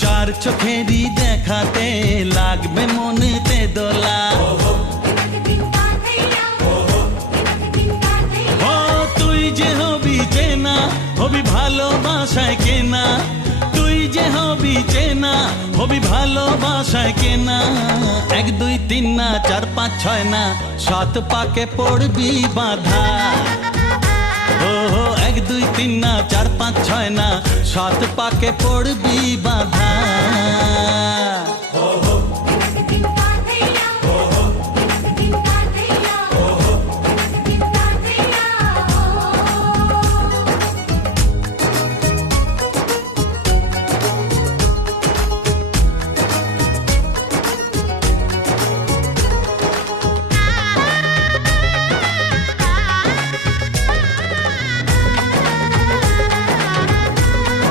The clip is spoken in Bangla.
চার চোখেরই দেখাতে লাগবে মনেতে দোলা। ও তুই যে হবি চেনা, হবি ভালোবাসায় কেনা, তুই যে হবি চেনা, হবি ভালোবাসায় কেনা। 1 2 3 না 4 5 6 না 7 পাকে পড়বি বাধা। ও 1 2 3 না 4 5 6 না 7 পাকে পড়বি বাধা।